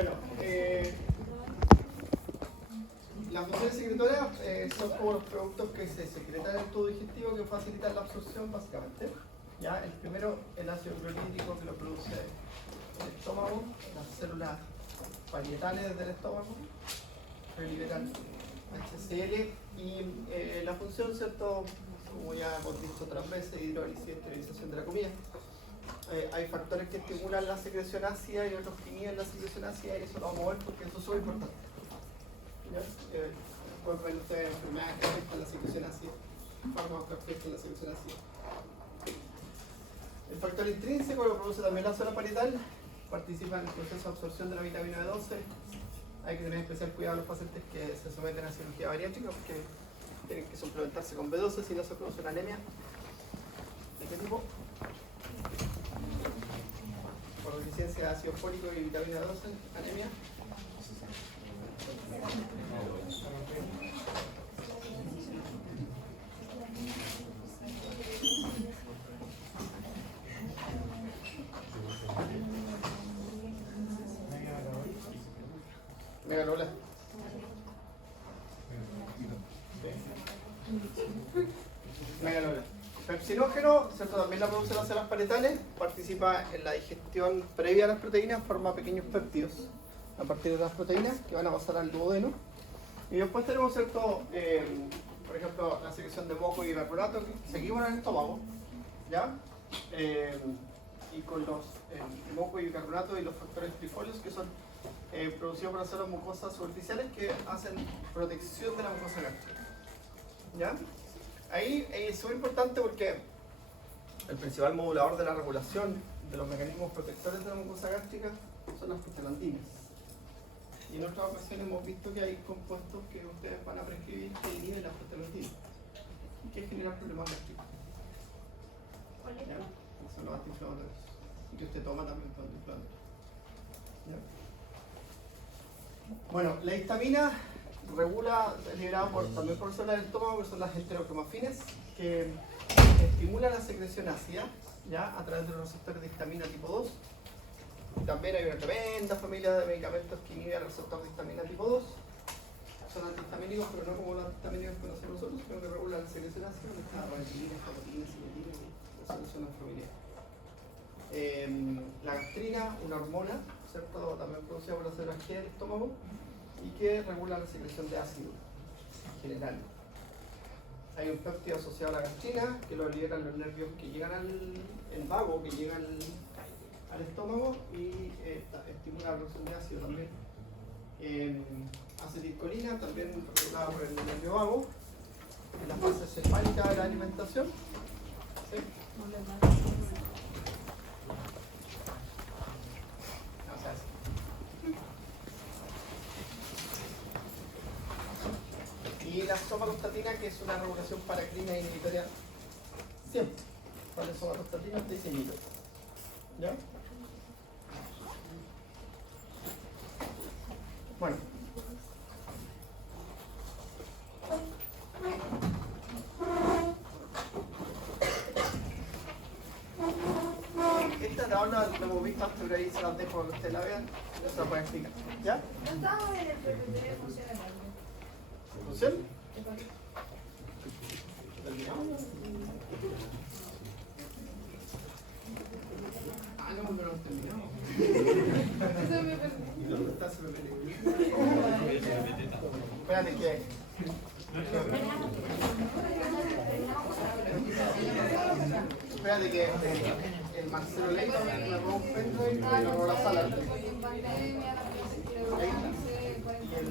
Bueno, las funciones secretorias son como los productos que se secretan en el tubo digestivo que facilitan la absorción básicamente. ¿Ya? El primero, el ácido clorhídrico que lo produce el estómago, las células parietales del estómago, que liberan HCl y la función, ¿cierto? Como ya hemos visto otras veces, hidrólisis y esterilización de la comida. Hay factores que estimulan la secreción ácida y otros que inhiben la secreción ácida y eso lo vamos a ver porque eso es súper importante. Después ven ustedes enfermedades que afectan la secreción ácida, fármacos que afectan la secreción ácida. El factor intrínseco lo produce también la zona parietal, participa en el proceso de absorción de la vitamina B12. Hay que tener especial cuidado a los pacientes que se someten a cirugía bariátrica porque tienen que suplementarse con B12 si no se produce una anemia. ¿De qué tipo? Por deficiencia de ácido fólico y vitamina B12, anemia. Megalola. Megalola. Pepsinógeno, ¿cierto? También la producen las células parietales, participa en la digestión previa a las proteínas, forma pequeños péptidos a partir de las proteínas que van a pasar al duodeno. Y después tenemos, ¿cierto? Por ejemplo, la secreción de moco y bicarbonato, que seguimos en el estómago, ¿ya? Y con los moco y bicarbonato y los factores trifolios que son producidos por las células mucosas superficiales que hacen protección de la mucosa gástrica, ¿ya? Ahí es súper importante porque el principal modulador de la regulación de los mecanismos protectores de la mucosa gástrica son las prostaglandinas. Y en otras ocasiones hemos visto que hay compuestos que ustedes van a prescribir que inhiben las prostaglandinas y que generan problemas gástricos. ¿Ya? Son los antiinflamatorios. Y que usted toma también todo antiinflamatorio. ¿Ya? Bueno, la histamina regula, es liberada también por células del estómago, que son las enterocromafines, que estimulan la secreción ácida, ¿ya? A través de los receptores de histamina tipo 2. Y también hay una tremenda familia de medicamentos que inhiben el receptor de histamina tipo 2. Son antihistamínicos, pero no como los antihistamínicos que conocemos nosotros, sino que regulan la secreción ácida, que está valentina, estatina, simetina, y son una familia. La gastrina, una hormona, ¿cierto? También producida por las células G del estómago y que regula la secreción de ácido en general. Hay un péptido asociado a la gastrina que lo liberan los nervios que llegan al vago, que llegan al estómago y estimula la producción de ácido también. Acetilcolina, también regulada por el nervio vago, en la fase cefálica de la alimentación. ¿Sí? Y la somatostatina, que es una regulación paracrina inhibitoria siempre. Para la somatostatina te dice inhibitoria. ¿Ya? Bueno. Esta tabla la hemos visto antes, pero ahí se las dejo para que ustedes la vean. No se la pueden explicar. ¿Ya? No estaba en el PPT de funcionamiento. ¿Función? Ah, no, no lo hemos terminado. Eso me perdí. ¿Dónde está ese Espérate, ¿qué? Espérate que el Marcelo Leighton me robó un pendrive y me robó la sala. Y el...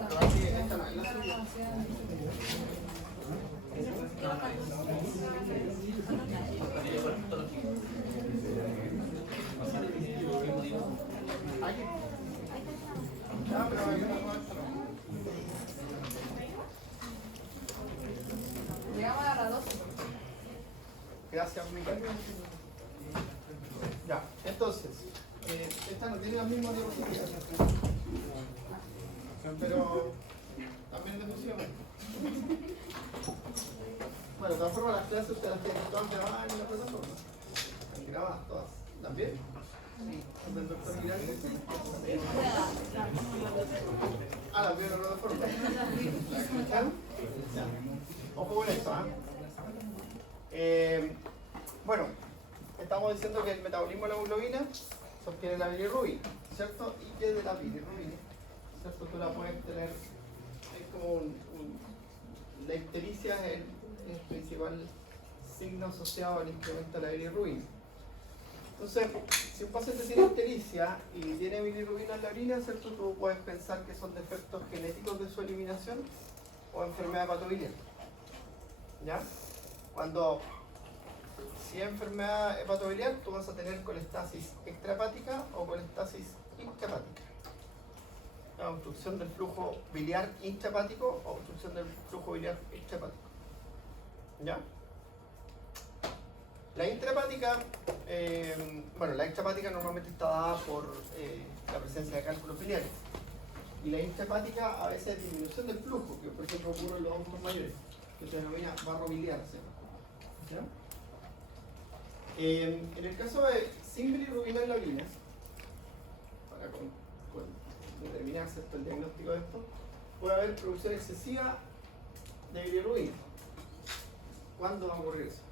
Pero aquí, esta no es la suya. Aquí. Ya, pero hay una cosa. Llegamos a las 12. Gracias, Miguel. Ya, entonces, esta no tiene las mismas diapositivas, pero también es de función. Bueno, de todas formas, las clases ustedes las tienen todas grabadas en la plataforma. Están grabadas todas. ¿Las bien? ¿Del doctor Giraldi? La primera plataforma. ¿La escucharon? Ya. Ojo con esto, bueno, estamos diciendo que el metabolismo de la hemoglobina se obtiene la bilirrubina, ¿cierto? Y que de la bilirrubina, ¿cierto? Tú la puedes tener, es como la ictericia es el principal signo asociado al incremento de la bilirrubina. Entonces, si un paciente tiene ictericia y tiene bilirrubina en la orina, ¿cierto? Tú puedes pensar que son defectos genéticos de su eliminación o enfermedad hepatobiliar. ¿Ya? Si es enfermedad hepatobiliar, tú vas a tener colestasis extrahepática o colestasis intrahepática. La obstrucción del flujo biliar intrahepático o obstrucción del flujo biliar extrahepático. ¿Ya? La intrahepática, la extrahepática normalmente está dada por la presencia de cálculos biliares. Y la intrahepática a veces es disminución del flujo, que por ejemplo ocurre en los adultos mayores, que se denomina barro biliar. ¿Ya? En el caso de sin bilirrubina en la orina, para determinar el diagnóstico de esto, puede haber producción excesiva de bilirrubina. ¿Cuándo va a ocurrir eso?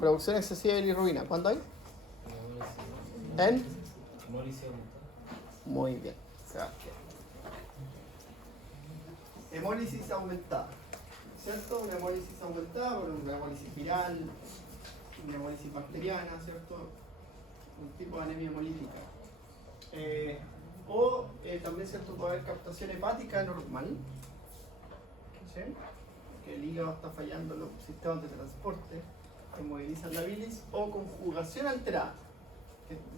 Producción excesiva de bilirrubina. ¿Cuándo hay? ¿En? Muy bien. Sebastián. Hemólisis aumentada. ¿Cierto? Una hemólisis aumentada por una hemólisis viral, una hemólisis bacteriana, ¿cierto? Un tipo de anemia hemolítica. También, ¿cierto? Puede haber captación hepática normal. ¿Sí? Que el hígado está fallando en los sistemas de transporte que movilizan la bilis, o conjugación alterada,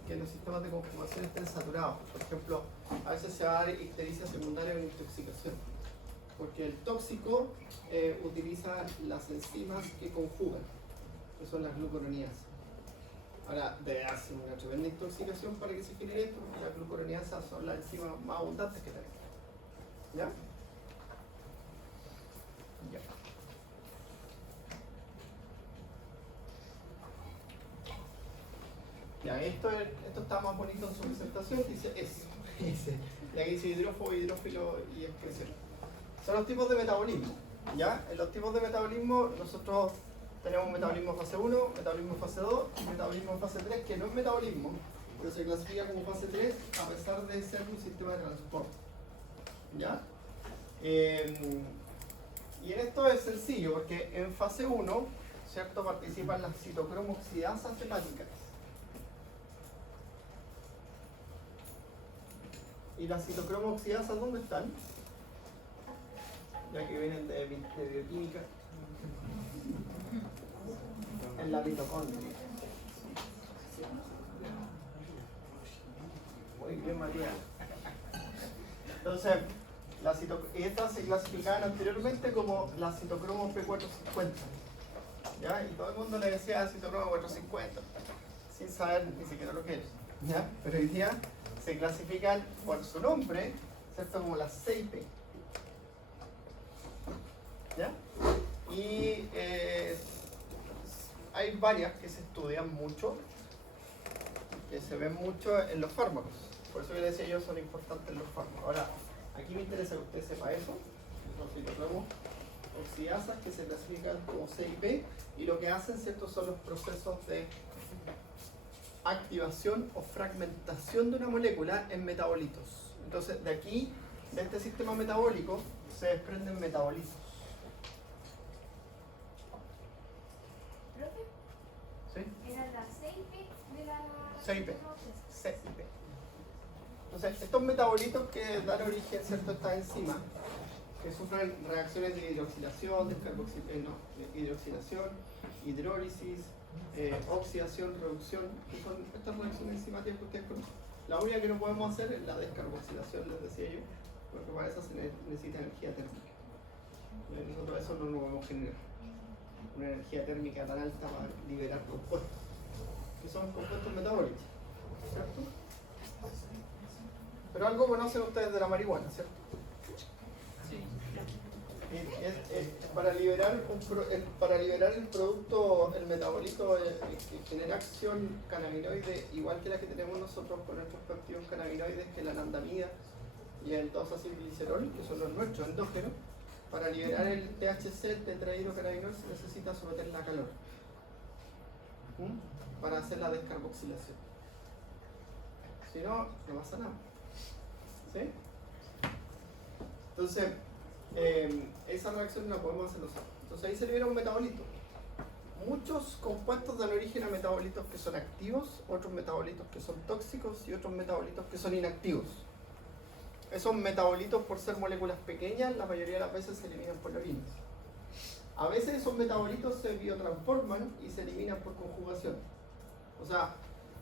que los sistemas de conjugación estén saturados. Por ejemplo, a veces se va a dar ictericia secundaria o intoxicación, porque el tóxico utiliza las enzimas que conjugan, que son las glucuroniasas. Ahora, debe darse una tremenda intoxicación para que se genere esto, porque las glucuroniasas son las enzimas más abundantes que tenemos. ¿Ya? Ya. Ya, esto está más bonito en su presentación, dice y aquí dice hidrófobo, hidrófilo y excreción. Son los tipos de metabolismo, ¿ya? En los tipos de metabolismo nosotros tenemos metabolismo fase 1, metabolismo fase 2 y metabolismo fase 3, que no es metabolismo, pero se clasifica como fase 3 a pesar de ser un sistema de transporte, ¿ya? Y en esto es sencillo, porque en fase 1, ¿cierto? Participan las citocromoxidasas hepáticas. ¿Y las citocromoxidasas dónde están? Ya que vienen de bioquímica. En la mitocondria. Muy bien, Matías. Entonces, estas se clasificaban anteriormente como la citocromo P450. ¿Ya? Y todo el mundo le decía citocromo 450, sin saber ni siquiera lo que es. ¿Ya? Pero hoy día se clasifican por su nombre, ¿cierto? Como las CIP. ¿Ya? Y hay varias que se estudian mucho, que se ven mucho en los fármacos. Por eso yo les decía, son importantes los fármacos. Ahora, aquí me interesa que usted sepa eso. Los citocromoxidasas que se clasifican como CIP, y lo que hacen, ¿cierto? Son los procesos de activación o fragmentación de una molécula en metabolitos. Entonces, de aquí, de este sistema metabólico, se desprenden metabolitos. ¿Sí? Era la CIP de la... CIP. CIP. Entonces, estos metabolitos que dan origen, ¿cierto? A estas enzimas, que sufren reacciones de hidroxilación, hidroxilación, hidrólisis, oxidación, reducción, que son estas reacciones enzimáticas que ustedes conocen. La única que no podemos hacer es la descarboxilación, les decía yo, porque para eso se necesita energía térmica. Nosotros eso no lo podemos generar. Una energía térmica tan alta para liberar compuestos, que son compuestos metabólicos, ¿cierto? Pero algo conocen ustedes de la marihuana, ¿cierto? Sí. Para liberar para liberar el producto, el metabolito que genera acción cannabinoide, igual que la que tenemos nosotros con nuestros péptidos cannabinoides, que es la anandamida y el 2-acilglicerol, que son los nuestros endógenos, para liberar el THC, el tetrahidrocannabinol, se necesita someterla a calor para hacer la descarboxilación. Si no, no pasa nada. ¿Sí? Entonces, esa reacción no la podemos hacer nosotros. Entonces ahí se libera un metabolito. Muchos compuestos dan origen a metabolitos que son activos, otros metabolitos que son tóxicos y otros metabolitos que son inactivos. Esos metabolitos, por ser moléculas pequeñas, la mayoría de las veces se eliminan por la orina. A veces esos metabolitos se biotransforman y se eliminan por conjugación. O sea,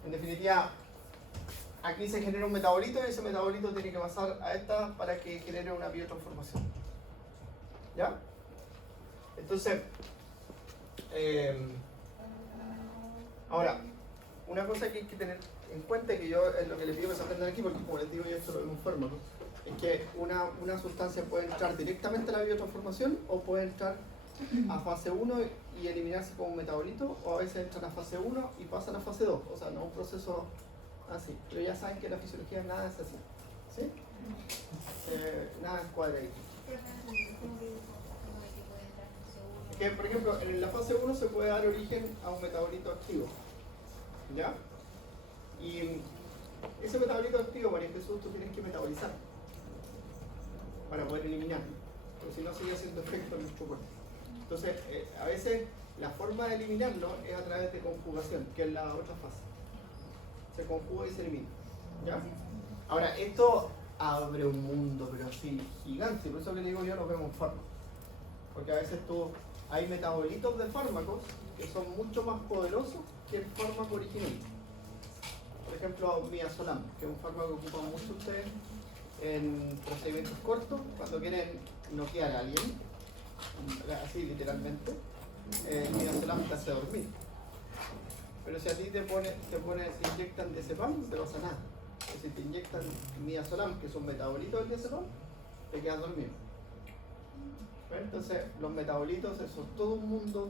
en definitiva, aquí se genera un metabolito y ese metabolito tiene que pasar a esta para que genere una biotransformación. ¿Ya? Entonces, ahora, una cosa que hay que tener en cuenta, que yo es lo que les pido que se aprendan aquí, porque como les digo yo esto lo veo en un fármaco, es que una sustancia puede entrar directamente a la biotransformación o puede entrar a fase 1 y eliminarse como un metabolito, o a veces entran a fase 1 y pasan a fase 2, o sea, no un proceso así. Pero ya saben que la fisiología nada es así, ¿sí? Nada es cuadradito. Que, por ejemplo, en la fase 1 se puede dar origen a un metabolito activo, ¿ya? Y ese metabolito activo, María Jesús, tú tienes que metabolizar para poder eliminarlo, porque si no sigue haciendo efecto en nuestro cuerpo. Entonces, a veces la forma de eliminarlo es a través de conjugación, que es la otra fase. Se conjuga y se elimina, ¿ya? Ahora, esto abre un mundo, pero así, gigante, por eso que digo yo, nos vemos en fármacos. Porque a veces hay metabolitos de fármacos que son mucho más poderosos que el fármaco original. Por ejemplo, midazolam, que es un fármaco que ocupan mucho ustedes en procedimientos cortos, cuando quieren noquear a alguien, así literalmente, midazolam te hace dormir. Pero si a ti te inyectan diazepam, no te pasa nada. Pero si te inyectan midazolam, que es un metabolito del diazepam, te quedas dormido. Entonces, los metabolitos, eso es todo un mundo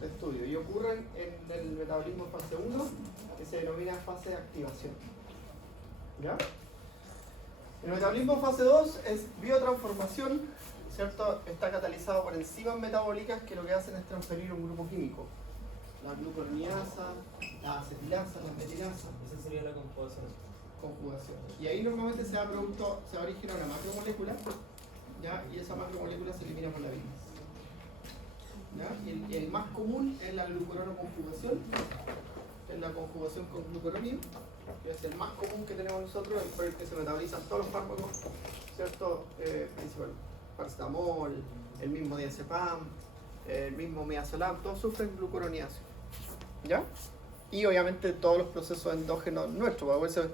de estudio y ocurren en el metabolismo fase 1, que se denomina fase de activación. ¿Ya? El metabolismo fase 2 es biotransformación, ¿cierto? Está catalizado por enzimas metabólicas que lo que hacen es transferir un grupo químico. La glucoronidasa, la acetilasa, la metilasa. Esa sería la conjugación. Y ahí normalmente se da origen a una macromolécula, ¿ya? Y esa macromolécula se elimina por la bilis. ¿Ya? Y el más común es la glucuronoconjugación, que es la conjugación con glucoronio, que es el más común que tenemos nosotros, por el que se metabolizan todos los fármacos, ¿cierto? Principal, paracetamol, el mismo diazepam, el mismo midazolam, todos sufren glucuroniación. ¿Ya? Y obviamente todos los procesos endógenos nuestros, por eso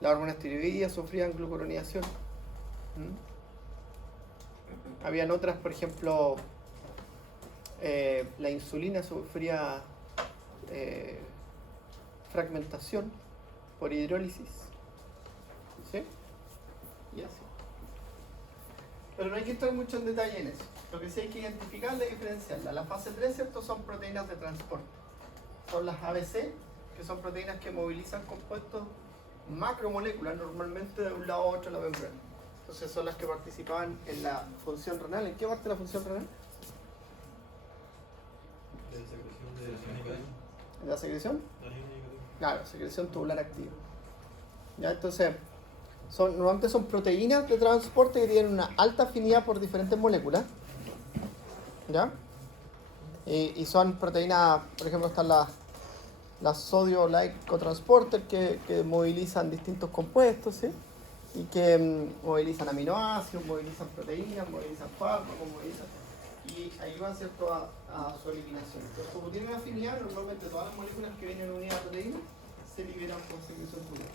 las hormonas tiroideas sufrían glucuroniación. Habían otras, por ejemplo, la insulina sufría fragmentación por hidrólisis. ¿Sí? Y así. Pero no hay que entrar mucho en detalle en eso. Lo que sí hay que identificarla y diferenciarla. La fase 3, ¿cierto? Son proteínas de transporte. Son las ABC, que son proteínas que movilizan compuestos macromoléculas, normalmente de un lado a otro de la membrana. Entonces son las que participaban en la función renal. ¿En qué parte de la función renal? De secreción de ¿En la secreción? Claro, secreción tubular activa. ¿Ya? Entonces, normalmente son proteínas de transporte que tienen una alta afinidad por diferentes moléculas. ¿Ya? Y son proteínas, por ejemplo, están las sodio-like cotransporter que movilizan distintos compuestos, ¿sí? Y que movilizan aminoácidos, movilizan proteínas, movilizan fármacos, y ahí van, ¿cierto?, a su eliminación. Entonces, como tienen afinidad, normalmente todas las moléculas que vienen unidas a proteínas se liberan por secreción tubular.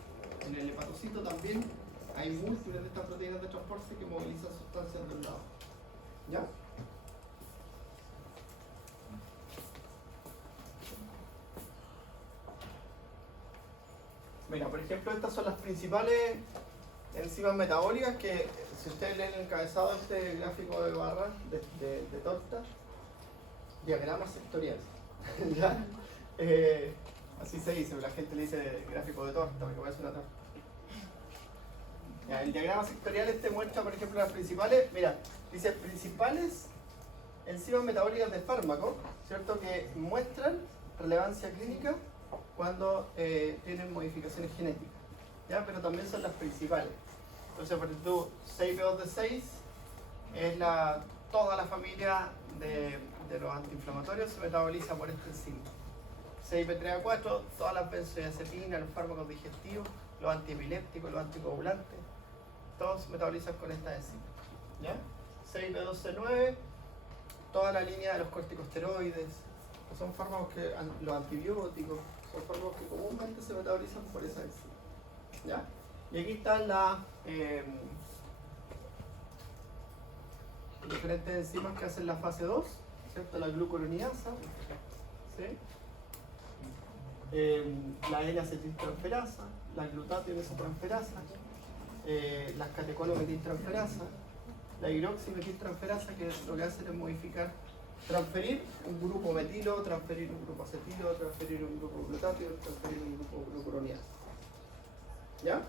En el hepatocito también hay múltiples de estas proteínas de transporte que movilizan sustancias del lado. ¿Ya? Mira, por ejemplo, estas son las principales enzimas metabólicas que, si ustedes leen el encabezado de este gráfico de barra de torta, diagrama sectorial. ¿Ya? Así se dice, la gente le dice gráfico de torta porque parece una torta. Ya, el diagrama sectorial muestra, por ejemplo, las principales, mira, dice principales enzimas metabólicas de fármaco, ¿cierto? Que muestran relevancia clínica cuando tienen modificaciones genéticas, ¿ya? Pero también son las principales. Entonces, por ejemplo, 6B2D6 es toda la familia de los antiinflamatorios se metaboliza por esta enzima. 6B3A4, todas las benzodiazepinas, los fármacos digestivos, los antiepilépticos, los anticoagulantes, todos se metabolizan con esta enzima, ¿ya? 6B12C9, toda la línea de los corticosteroides, que son fármacos los antibióticos, son fármacos que comúnmente se metabolizan por esa enzima, ¿ya? Y aquí están las diferentes enzimas que hacen la fase 2, ¿cierto? La glucuronidasa, ¿sí? La N-acetiltransferasa, la glutationisotransferasa, las catecolamimetiltransferasa, la hidroximetiltransferasa, que lo que hacen es modificar, transferir un grupo metilo, transferir un grupo acetilo, transferir un grupo glutatio, transferir un grupo glucuronidasa. ¿Ya?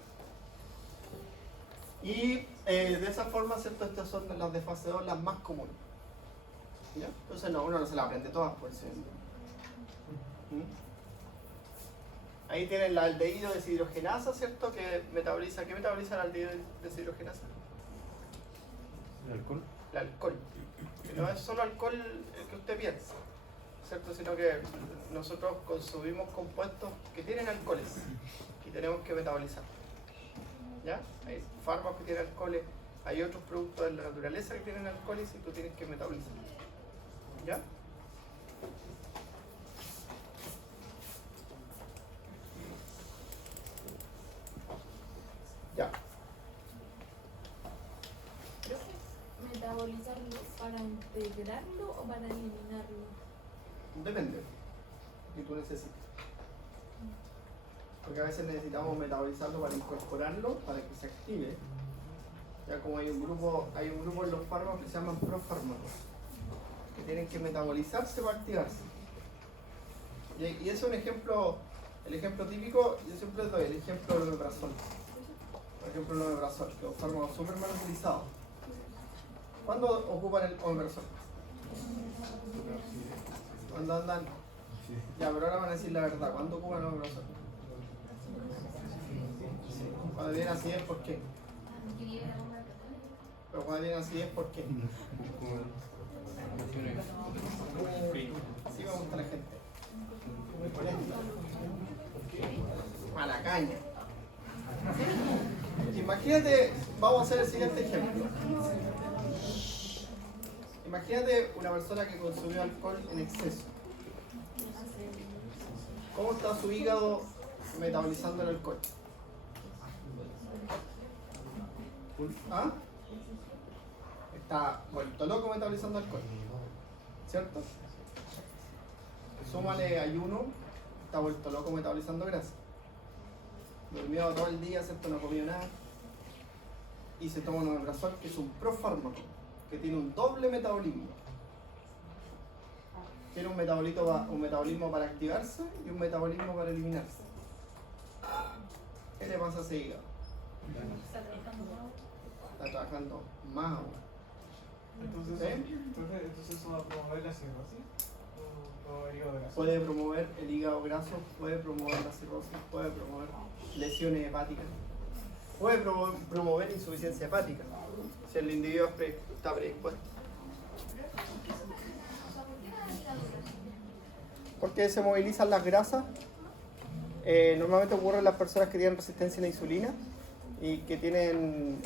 Y de esa forma, ¿cierto? Estas son las de fase 2 las más comunes. ¿Ya? Entonces uno no se las aprende todas, por eso. Ahí tienen la aldehído deshidrogenasa, ¿cierto? ¿Qué metaboliza la aldehído deshidrogenasa? ¿El alcohol? El alcohol. Que no es solo alcohol el que usted piensa, ¿cierto? Sino que nosotros consumimos compuestos que tienen alcoholes y tenemos que metabolizar. ¿Ya? Hay fármacos que tienen alcoholes, hay otros productos de la naturaleza que tienen alcoholes y tú tienes que metabolizar. ¿Ya? Ya. ¿Metabolizarlo para integrarlo o para eliminarlo? Depende de lo que tú necesites. Porque a veces necesitamos metabolizarlo para incorporarlo, para que se active. Ya como hay un grupo en los fármacos que se llaman profármacos, que tienen que metabolizarse para activarse. Y eso es un ejemplo, el ejemplo típico, yo siempre doy el ejemplo del omeprazol. Por ejemplo, el omeprazol, que es un fármaco súper mal utilizado. ¿Cuándo ocupan el omeprazol? ¿Cuándo andan? Ya, pero ahora van a decir la verdad. ¿Cuándo ocupan el omeprazol? Cuando viene así es ¿por qué? Pero cuando viene así es ¿por qué? Así me gusta la gente. Mala caña. Imagínate, vamos a hacer el siguiente ejemplo. Imagínate una persona que consumió alcohol en exceso. ¿Cómo está su hígado metabolizando el alcohol? ¿Ah? Está vuelto loco metabolizando alcohol, ¿cierto? Súmale ayuno, está vuelto loco metabolizando grasa. Durmió todo el día, ¿cierto? No comió nada. Y se toma un omeprazol, que es un profármaco, que tiene un doble metabolismo. Tiene un metabolismo para activarse y un metabolismo para eliminarse. ¿Qué le pasa a ese hígado? Está trabajando más aún. Entonces eso va a promover la cirrosis o el hígado graso. Puede promover el hígado graso, puede promover la cirrosis, puede promover lesiones hepáticas, puede promover insuficiencia hepática si el individuo está predispuesto. ¿Por qué se movilizan las grasas? Normalmente ocurre en las personas que tienen resistencia a la insulina y que tienen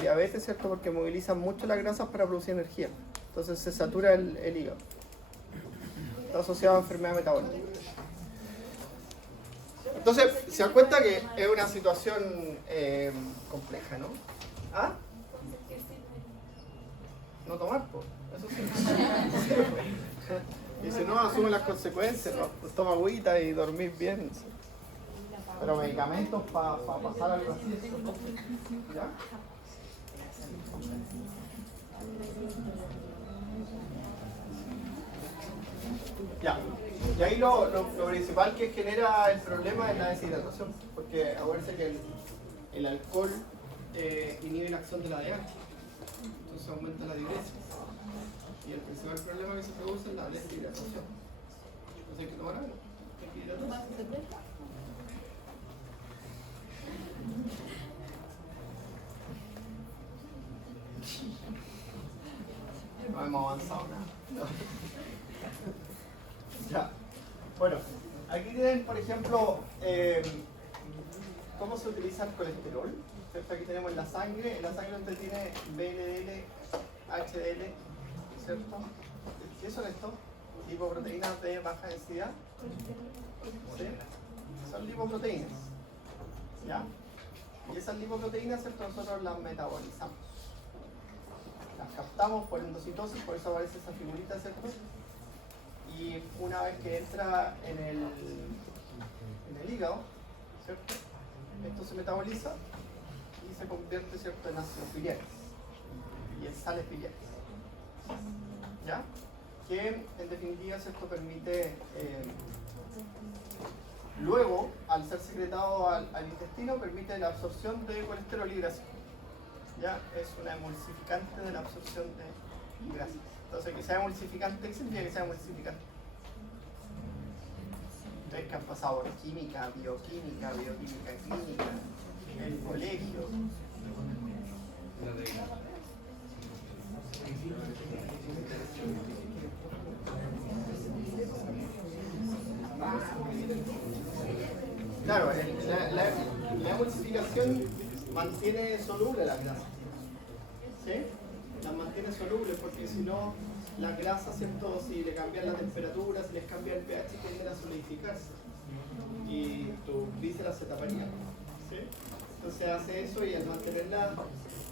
diabetes, ¿cierto? Porque movilizan mucho las grasas para producir energía. Entonces se satura el hígado. Está asociado a enfermedad metabólica. Entonces, se dan cuenta que es una situación compleja, ¿no? ¿Ah? No tomar, pues. Eso sí. Y si no, asume las consecuencias, ¿no? Pues toma agüita y dormir bien. Pero medicamentos para pasar algo así, ¿cierto? ¿Ya? Ya. Y ahí lo principal que genera el problema es la deshidratación, porque acuérdense que el alcohol inhibe la acción de la DH, entonces aumenta la diuresis. Y el principal problema que se produce es la deshidratación. Entonces hay que tomar agua, hay que hidratarse. No hemos avanzado nada. Ya. Bueno, aquí tienen, por ejemplo, cómo se utiliza el colesterol. ¿Cierto? Aquí tenemos la sangre. En la sangre usted tiene VLDL, HDL, ¿cierto? ¿Qué son estos? Lipoproteínas de baja densidad. ¿Sí? Son lipoproteínas. ¿Ya? Y esas lipoproteínas, ¿cierto? Nosotros las metabolizamos. Las captamos por endocitosis, por eso aparece esa figurita, ¿cierto? Y una vez que entra en el hígado, ¿cierto? Esto se metaboliza y se convierte, ¿cierto?, en ácidos filiales y en sales filiales. ¿Ya? Que en definitiva, ¿cierto?, permite luego, al ser secretado al intestino, permite la absorción de colesterol y grasa. ¿Ya? Es una emulsificante de la absorción de grasa. Entonces, que sea emulsificante, ¿qué significa que sea emulsificante? Ustedes que han pasado por química, bioquímica, clínica, el colegio. Claro, la emulsificación mantiene soluble la grasa. ¿Sí? Las mantiene solubles porque si no, la grasa, ¿cierto? Si le cambian la temperatura, si les cambia el pH, tienden a solidificarse y tus vísceras se taparían. ¿Sí? Entonces hace eso y al mantenerla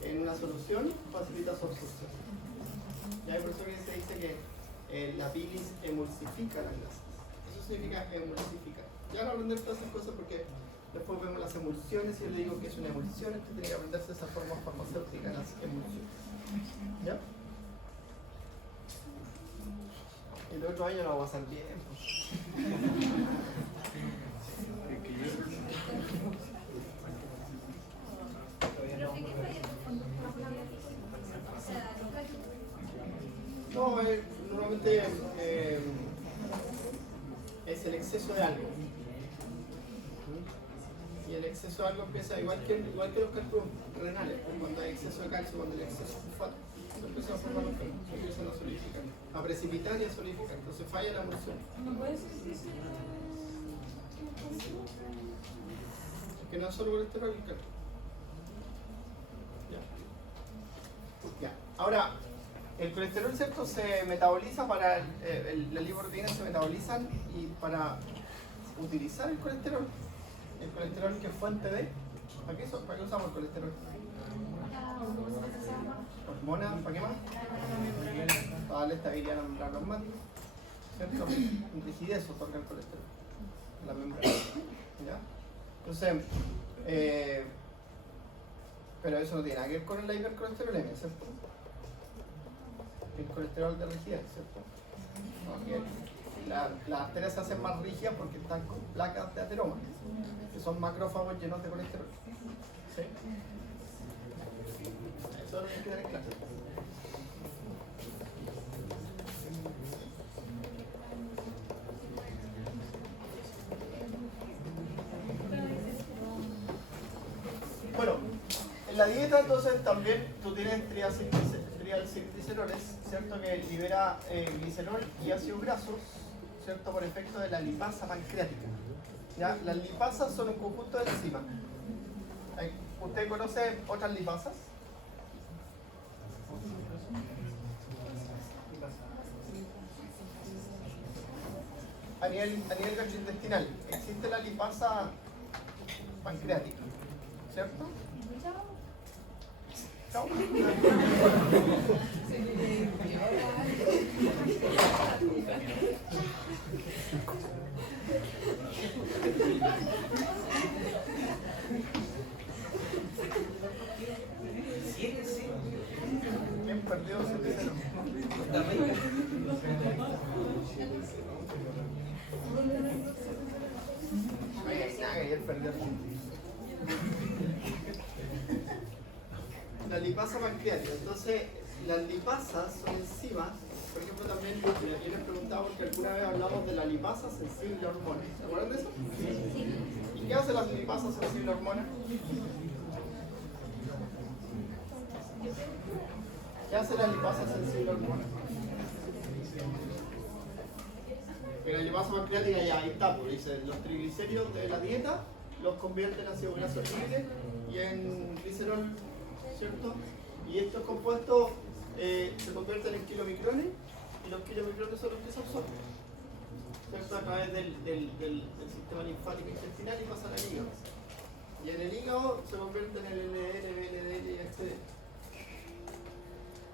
en una solución facilita su absorción. Y hay por eso que se dice que la bilis emulsifica la grasa. Eso significa emulsificar. Claro, aprender todas esas cosas porque después vemos las emulsiones y yo le digo que es una emulsión, usted tiene que aprenderse esa forma farmacéutica, las emulsiones. ¿Ya? El otro año lo va a pasar bien. No, normalmente es el exceso de algo. Y el exceso de algo empieza igual que los cálculos renales, cuando hay exceso de calcio, cuando hay exceso de sulfato, se empiezan a formar los cálculos, se empiezan a solidificar, a precipitar y a solidificar, entonces falla la emulsión. ¿No puede ser que sea Es que no es solo colesterol y calcio. Ya. Ahora, el colesterol, ¿cierto?, se metaboliza para, las lipoproteínas se metabolizan y para utilizar el colesterol que es fuente de, ¿para qué usamos el colesterol? Hormonas, ¿para qué más? Para darle estabilidad a la membrana plasmática, ¿cierto? Rigidez otorga el colesterol, la membrana, ¿ya? Entonces, pero eso no tiene nada que ver con la hipercolesterolemia, ¿cierto? El colesterol de rigidez, ¿cierto? No, las arterias se hacen más rígidas porque están con placas de ateroma, que son macrófagos llenos de colesterol. ¿Sí? Eso lo hay que tener claro. Bueno, en la dieta entonces también tú tienes triacilgliceroles, ¿cierto? Que libera glicerol y ácidos grasos, ¿cierto? Por efecto de la lipasa pancreática. ¿Ya? Las lipasas son un conjunto de enzimas. ¿Usted conoce otras lipasas? A nivel gastrointestinal existe la lipasa pancreática, ¿cierto? Chao. perder. La lipasa pancreática. Entonces, las lipasas son enzimas. Por ejemplo, también yo les preguntaba porque alguna vez hablamos de la lipasa sensible a hormonas. ¿Se acuerdan de eso? ¿Y qué hace la lipasa sensible a hormonas? ¿Qué hace la lipasa sensible a hormonas? Que la lipasa pancreática ya ahí está, pues dice, los triglicéridos de la dieta los convierten en ácido graso libre y en glicerol, ¿cierto? Y estos compuestos se convierten en kilomicrones y los kilomicrones son los que se absorben, ¿cierto? A través del sistema linfático intestinal y pasan al hígado. Y en el hígado se convierten en LDL, VLDL y HDL.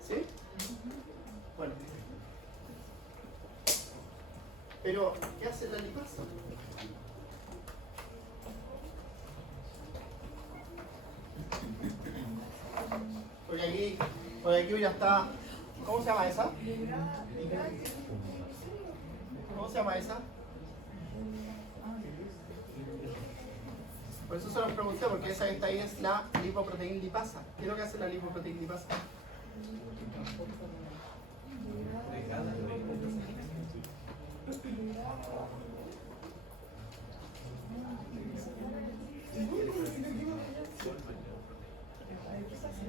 ¿Sí? Bueno. Pero, ¿qué hace la lipasa? Porque aquí ya está. ¿Cómo se llama esa? ¿Cómo se llama esa? Por eso se los pregunté, porque esa que está ahí es la lipoproteína lipasa. ¿Qué es lo que hace la lipoproteína lipasa?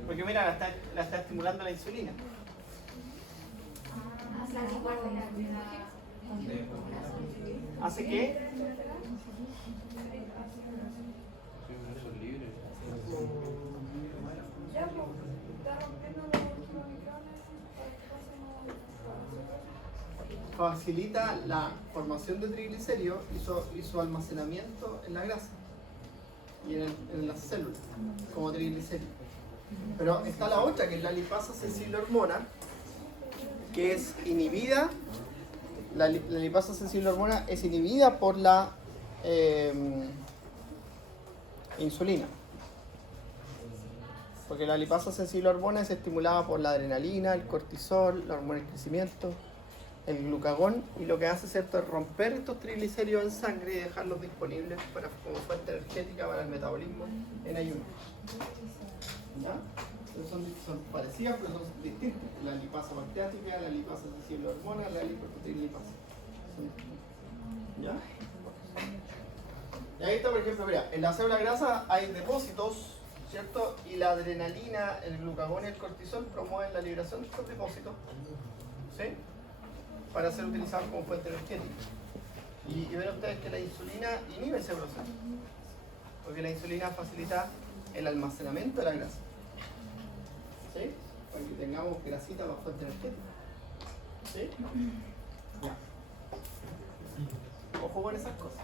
Porque mira, la está estimulando la insulina. ¿Hace qué? Facilita la formación de triglicéridos y su almacenamiento en la grasa y en las células como triglicéridos. Pero está la otra, que es la lipasa sensible a hormona, que es inhibida. La lipasa sensible a hormona es inhibida por la insulina. Porque la lipasa sensible a hormona es estimulada por la adrenalina, el cortisol, la hormona del crecimiento, el glucagón, y lo que hace, ¿cierto?, es romper estos triglicéridos en sangre y dejarlos disponibles como fuente energética para el metabolismo en ayuno. ¿Ya? Entonces son parecidas, pero son distintas. La lipasa pancreática, la lipasa sensible a hormonas, la lipoproteína lipasa. ¿Ya? Y ahí está, por ejemplo, mira, en la célula grasa hay depósitos, ¿cierto? Y la adrenalina, el glucagón y el cortisol promueven la liberación de estos depósitos, ¿sí?, para ser utilizados como fuente energética. Y ven ustedes que la insulina inhibe ese proceso, porque la insulina facilita el almacenamiento de la grasa, ¿sí?, para que tengamos grasita para fuente energética, ¿sí? Ya. Ojo con esas cosas.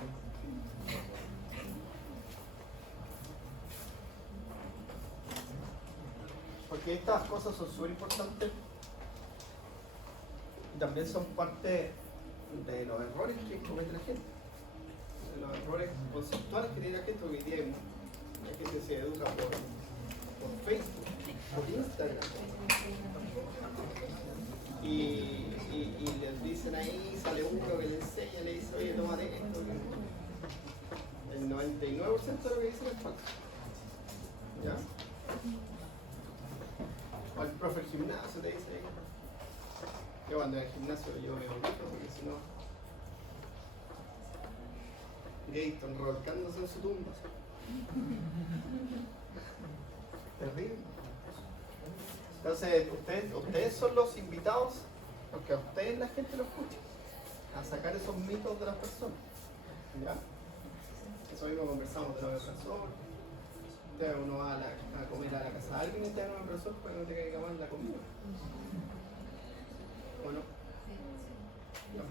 Porque estas cosas son súper importantes y también son parte de los errores que comete la gente, de los errores conceptuales que tiene la gente, porque hoy día hay gente que se educa por Facebook, por Instagram, y les dicen ahí, sale uno que le enseña, le dice, oye, tómate esto, que el 99% de lo que dicen es falso, ¿ya? O el profe del gimnasio te dice ahí. Yo cuando en el gimnasio yo me bonito, porque si no, Gayston revolcándose en su tumba. Terrible. Entonces, ustedes son los invitados, porque a ustedes la gente lo escucha, a sacar esos mitos de las personas. ¿Ya? Eso mismo conversamos de los profesores. Uno va a comer a la casa de alguien y te da un profesor para que no te caiga mal la comida. ¿O no? No.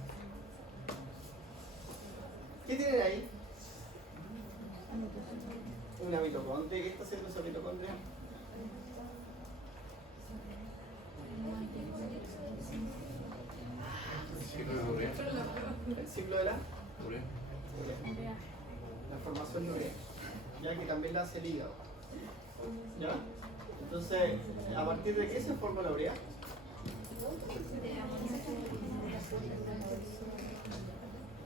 ¿Qué tienen ahí? Una mitocondria. ¿Qué está haciendo esa mitocondria? El ciclo de la urea. La formación de urea, ya que también la hace el hígado. ¿Ya? Entonces, ¿a partir de qué se forma la urea?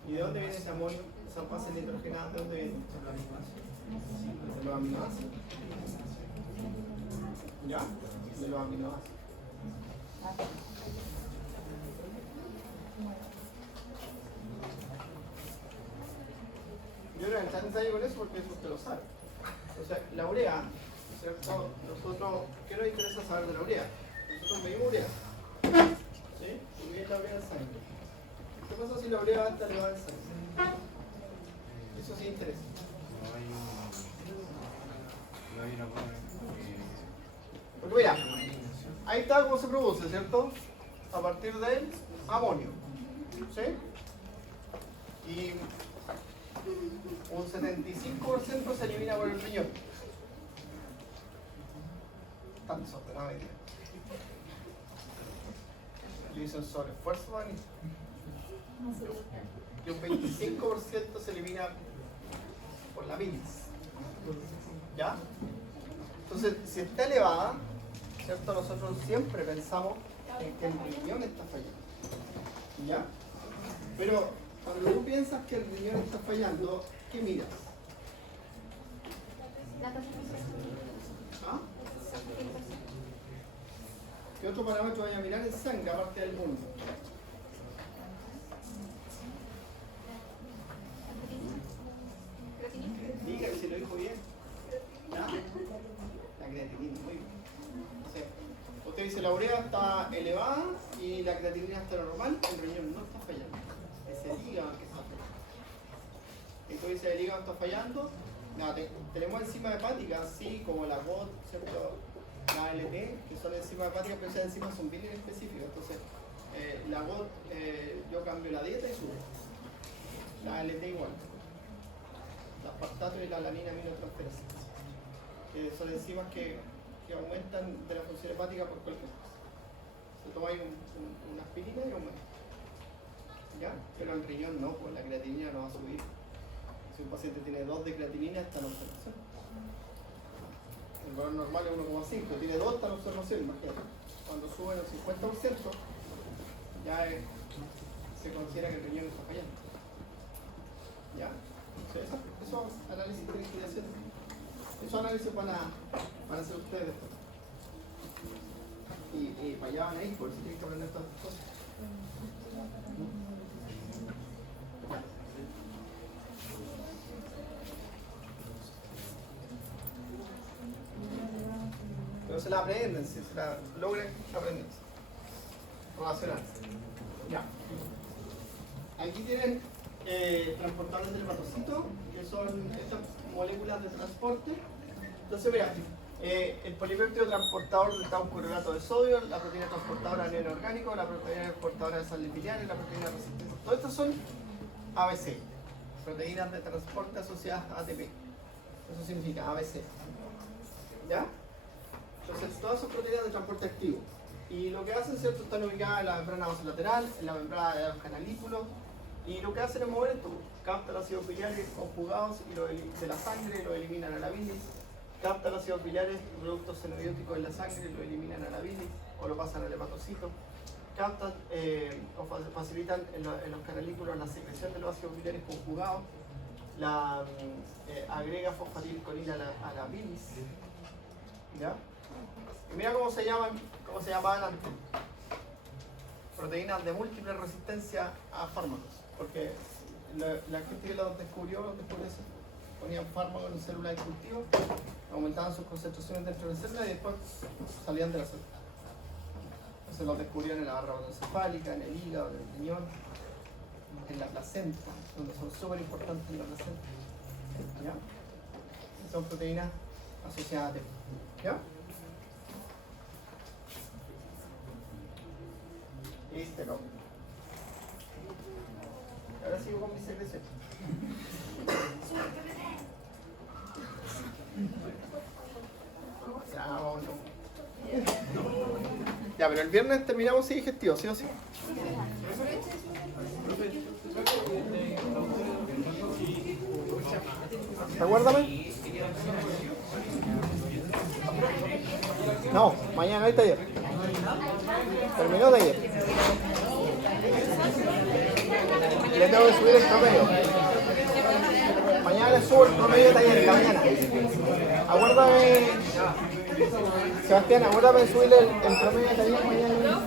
¿Y de dónde viene ese amonio? Esas bases nitrogenadas, ¿de dónde vienen? De los aminoácidos. ¿Ya? De los aminoácidos. Yo no voy a entrar en detalle con eso porque eso usted lo sabe. O sea, la urea, ¿cierto? Nosotros, ¿qué nos interesa saber de la urea? Nosotros medimos urea. ¿Sí? Y medimos la urea en sangre. ¿Qué pasa si la urea está elevada en sangre? Eso sí interesa. No hay una prueba. Porque mira, ahí está cómo se produce, ¿cierto? A partir del amonio. ¿Sí? Y un 75% se elimina por el riñón. Tan desordenado hoy día. Le hice un sobreesfuerzo, Dani. Y un 25% se elimina por la bilis. ¿Ya? Entonces, si está elevada, ¿cierto? Nosotros siempre pensamos en que el riñón está fallando. ¿Ya? Pero cuando tú piensas que el riñón está fallando, ¿qué miras? ¿Ah? ¿Qué otro parámetro vaya a mirar en sangre aparte del mundo? Diga que se lo dijo bien. ¿Ya? La creatinina, muy bien. Entonces, usted dice la urea está elevada y la creatinina está normal, el riñón no está fallando. Es el hígado el que está fallando. Entonces dice el hígado está fallando. Nada, tenemos enzimas hepáticas, así como la GOT, ¿cierto? La ALT, que son enzimas hepáticas, pero esas enzimas son bien específicas. Entonces, la GOT, yo cambio la dieta y sube. La ALT igual. La aspartato y la alanina aminotransferasa. Son enzimas que aumentan de la función hepática por cualquier cosa. Se toma ahí una aspirina y aumenta. ¿Ya? Pero el riñón no, pues la creatinina no va a subir. Si un paciente tiene 2 de creatinina, está en observación. El valor normal es 1,5, tiene 2, está en observación, imagínate. Cuando suben el 50%, ya se considera que el riñón está fallando. ¿Ya? Eso análisis de liquidación. Esos análisis van a hacer ustedes después. Y para allá van a ir, por eso tienen que aprender todas estas cosas. Pero se la aprenden, si se la logren aprender. Relacionar. Ya. Aquí tienen transportadores del hepatocito, que son estas moléculas de transporte. Entonces, mira, el polipéptido transportador del taucurelato de sodio, la proteína transportadora de ADN orgánico, la proteína transportadora de sal lipiliana y la proteína resistente. Todas estas son ABC, proteínas de transporte asociadas a ATP. Eso significa ABC. ¿Ya? Entonces, todas son proteínas de transporte activo. Y lo que hacen, ¿cierto? Están ubicadas en la membrana basolateral, en la membrana de los canalículos. Y lo que hacen es mover esto. Captan ácidos biliares conjugados de la sangre y lo eliminan a la bilis. Captan ácidos biliares, productos xenobióticos en la sangre y lo eliminan a la bilis o lo pasan al hepatocito. Captan o facilitan en los canalículos la secreción de los ácidos biliares conjugados. Agrega fosfatilcolina a la bilis. ¿Ya? Y mira cómo se llamaban antes. Proteínas de múltiple resistencia a fármacos. Porque la gente que lo descubrió eso. Ponían fármacos en células de cultivo, aumentaban sus concentraciones dentro de la célula y después salían de la célula. Entonces los descubrieron en la barra encefálica, en el hígado, en el riñón, en la placenta, donde son súper importantes en la placenta. ¿Ya? Son proteínas asociadas a ATP. ¿Ya? Listo, ahora sigo con mi secreción. Ya, pero el viernes terminamos sin digestivo, ¿sí o sí? Recuérdame. No, mañana hay taller. Terminó taller. Le tengo que subir el promedio. le subo el promedio de taller en la mañana. Aguárdame, Sebastián, aguárdame de subirle el promedio de taller mañana.